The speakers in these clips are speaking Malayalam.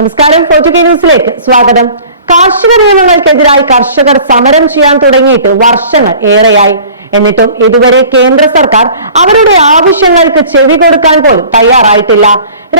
നമസ്കാരം. ഫോർട്ടുകെ ന്യൂസിലേക്ക് സ്വാഗതം. കാർഷിക നിയമങ്ങൾക്കെതിരായി കർഷകർ സമരം ചെയ്യാൻ തുടങ്ങിയിട്ട് വർഷങ്ങൾ ഏറെയായി. എന്നിട്ടും ഇതുവരെ കേന്ദ്ര സർക്കാർ അവരുടെ ആവശ്യങ്ങൾക്ക് ചെവി കൊടുക്കാൻ പോലും തയ്യാറായിട്ടില്ല.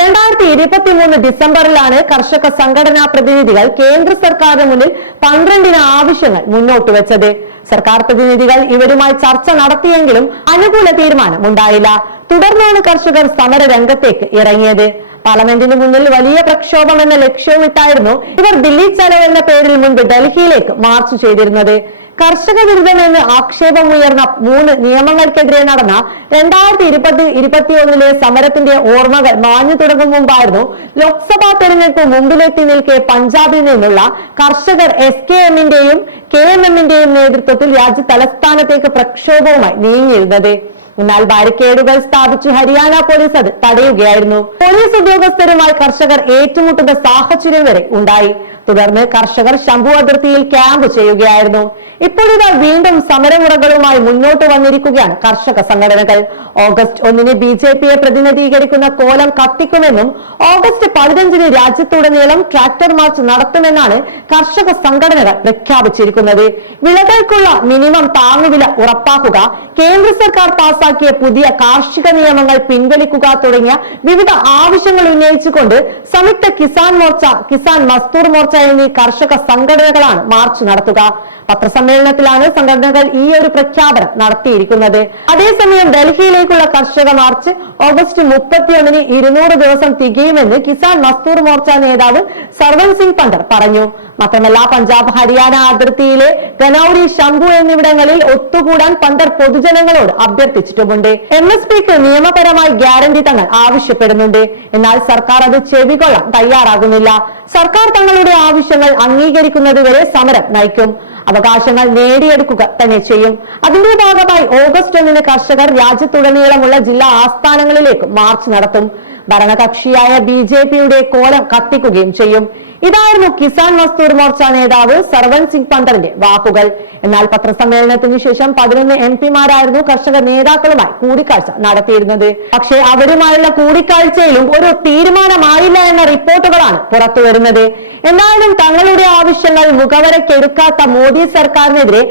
രണ്ടായിരത്തി ഇരുപത്തി മൂന്ന് ഡിസംബറിലാണ് കർഷക സംഘടനാ പ്രതിനിധികൾ കേന്ദ്ര സർക്കാരിന് മുന്നിൽ പന്ത്രണ്ടിന് ആവശ്യങ്ങൾ മുന്നോട്ട് വെച്ചത്. സർക്കാർ പ്രതിനിധികൾ ഇവരുമായി ചർച്ച നടത്തിയെങ്കിലും അനുകൂല തീരുമാനം ഉണ്ടായില്ല തുടർന്നാണ് കർഷകർ സമര രംഗത്തേക്ക് ഇറങ്ങിയത്. പാർലമെന്റിന് മുന്നിൽ വലിയ പ്രക്ഷോഭം എന്ന ലക്ഷ്യമിട്ടായിരുന്നു ഇവർ ദില്ലി ചലോ എന്ന പേരിൽ മുൻപ് ഡൽഹിയിലേക്ക് മാർച്ച് ചെയ്തിരുന്നത്. കർഷക വിരുദ്ധമെന്ന് ആക്ഷേപമുയർന്ന മൂന്ന് നിയമങ്ങൾക്കെതിരെ നടന്ന രണ്ടായിരത്തി ഇരുപത്തി ഇരുപത്തിയൊന്നിലെ സമരത്തിന്റെ ഓർമ്മകൾ മാഞ്ഞു തുടങ്ങും മുമ്പായിരുന്നു ലോക്സഭാ തെരഞ്ഞെടുപ്പ് മുമ്പിലെത്തി നിൽക്കെ പഞ്ചാബിൽ നിന്നുള്ള കർഷകർ എസ് കെ എമ്മിന്റെയും കെ എം എമ്മിന്റെയും നേതൃത്വത്തിൽ രാജ്യ തലസ്ഥാനത്തേക്ക് പ്രക്ഷോഭവുമായി നീങ്ങിയിരുന്നത്. എന്നാൽ ബാരിക്കേഡുകൾ സ്ഥാപിച്ചു ഹരിയാന പോലീസ് അത് തടയുകയായിരുന്നു. പോലീസ് ഉദ്യോഗസ്ഥരുമായി കർഷകർ ഏറ്റുമുട്ടുന്ന സാഹചര്യം വരെ ഉണ്ടായി. തുടർന്ന് കർഷകർ ശംഭു അതിർത്തിയിൽ ക്യാമ്പ് ചെയ്യുകയായിരുന്നു. ഇപ്പോഴിതാ വീണ്ടും സമരമുറകളുമായി മുന്നോട്ട് വന്നിരിക്കുകയാണ് കർഷക സംഘടനകൾ. ഓഗസ്റ്റ് ഒന്നിന് ബി ജെ പിയെ പ്രതിനിധീകരിക്കുന്ന കോലം കത്തിക്കുമെന്നും ഓഗസ്റ്റ് പതിനഞ്ചിന് രാജ്യത്തുടനീളം ട്രാക്ടർ മാർച്ച് നടത്തുമെന്നാണ് കർഷക സംഘടനകൾ പ്രഖ്യാപിച്ചിരിക്കുന്നത്. വിളകൾക്കുള്ള മിനിമം താങ്ങുവില ഉറപ്പാക്കുക കേന്ദ്ര സർക്കാർ പാസാക്കിയ പുതിയ കാർഷിക നിയമങ്ങൾ പിൻവലിക്കുക തുടങ്ങിയ വിവിധ ആവശ്യങ്ങൾ ഉന്നയിച്ചുകൊണ്ട് സംയുക്ത കിസാൻ മോർച്ച കിസാൻ മസ്തൂർ മോർച്ച എന്നീ കർഷക സംഘടനകളാണ് മാർച്ച് നടത്തുക. പത്രസമ്മേളനത്തിലാണ് സംഘടനകൾ ഈ ഒരു പ്രഖ്യാപനം നടത്തിയിരിക്കുന്നത്. അതേസമയം ഡൽഹിയിലേക്കുള്ള കർഷക മാർച്ച് ഓഗസ്റ്റ് മുപ്പത്തിയൊന്നിന് ഇരുന്നൂറ് ദിവസം തികയുമെന്ന് കിസാൻ മസ്തൂർ മോർച്ച നേതാവ് സർവൻ സിംഗ് പണ്ടർ പറഞ്ഞു. മാത്രമല്ല പഞ്ചാബ് ഹരിയാന അതിർത്തിയിലെ കനൌരി ശംഖു എന്നിവിടങ്ങളിൽ ഒത്തുകൂടാൻ പന്തർ പൊതുജനങ്ങളോട് അഭ്യർത്ഥിച്ചിട്ടുമുണ്ട്. എം എസ് പിക്ക് നിയമപരമായി ഗ്യാരണ്ടി തങ്ങൾ ആവശ്യപ്പെടുന്നുണ്ട്. എന്നാൽ സർക്കാർ അത് ചെവികൊള്ളാൻ തയ്യാറാകുന്നില്ല. സർക്കാർ തങ്ങളുടെ ആവശ്യങ്ങൾ അംഗീകരിക്കുന്നതുവരെ സമരം നയിക്കും. അവകാശങ്ങൾ നേടിയെടുക്കുക തന്നെ ചെയ്യും. അതിന്റെ ഭാഗമായി ഓഗസ്റ്റ് ഒന്നിന് കർഷകർ രാജ്യത്തുടനീളമുള്ള ജില്ലാ ആസ്ഥാനങ്ങളിലേക്ക് മാർച്ച് നടത്തും. ഭരണകക്ഷിയായ ബി ജെ പിയുടെ കോലം കത്തിക്കുകയും ചെയ്യും. ഇതായിരുന്നു കിസാൻ മസ്തൂർ മോർച്ച നേതാവ് സർവൻ സിംഗ് പന്തറിന്റെ വാക്കുകൾ. എന്നാൽ പത്രസമ്മേളനത്തിന് ശേഷം പതിനൊന്ന് എം പിമാരായിരുന്നു കർഷക നേതാക്കളുമായി കൂടിക്കാഴ്ച നടത്തിയിരുന്നത്. പക്ഷേ അവരുമായുള്ള കൂടിക്കാഴ്ചയിലും ഒരു തീരുമാനമായില്ല എന്ന റിപ്പോർട്ടുകളാണ് പുറത്തു വരുന്നത്. എന്നാലും തങ്ങളുടെ ആവശ്യങ്ങൾ മുഖവരക്കെടുക്കാത്ത മോദി സർക്കാരിനെതിരെ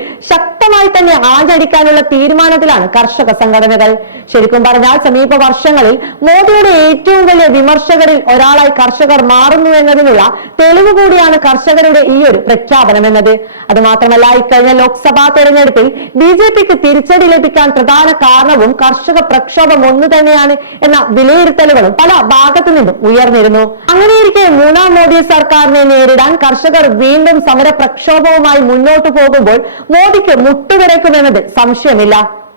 ശക്തമായി തന്നെ ആഞ്ഞടിക്കാനുള്ള തീരുമാനത്തിലാണ് കർഷക സംഘടനകൾ. ശരിക്കും പറഞ്ഞാൽ സമീപ വർഷങ്ങളിൽ മോദിയുടെ ഏറ്റവും വലിയ വിമർശകരിൽ ഒരാളായി കർഷകർ മാറുന്നു എന്നതിനുള്ള തെളിവ് കൂടിയാണ് കർഷകരുടെ ഈ ഒരു പ്രഖ്യാപനം എന്നത്. അത് മാത്രമല്ല ഇക്കഴിഞ്ഞ ലോക്സഭാ തെരഞ്ഞെടുപ്പിൽ ബി ജെ പിക്ക് തിരിച്ചടി ലഭിക്കാൻ പ്രധാന കാരണവും കർഷക പ്രക്ഷോഭം ഒന്നു തന്നെയാണ് എന്ന വിലയിരുത്തലുകളും പല ഭാഗത്തു നിന്നും ഉയർന്നിരുന്നു. അങ്ങനെയിരിക്കെ മൂന്നാം മോദി സർക്കാരിനെ നേരിടാൻ കർഷകർ വീണ്ടും സമര പ്രക്ഷോഭവുമായി മുന്നോട്ടു പോകുമ്പോൾ മോദിക്ക് മുട്ടുവിറയ്ക്കുമെന്നത് സംശയമില്ല.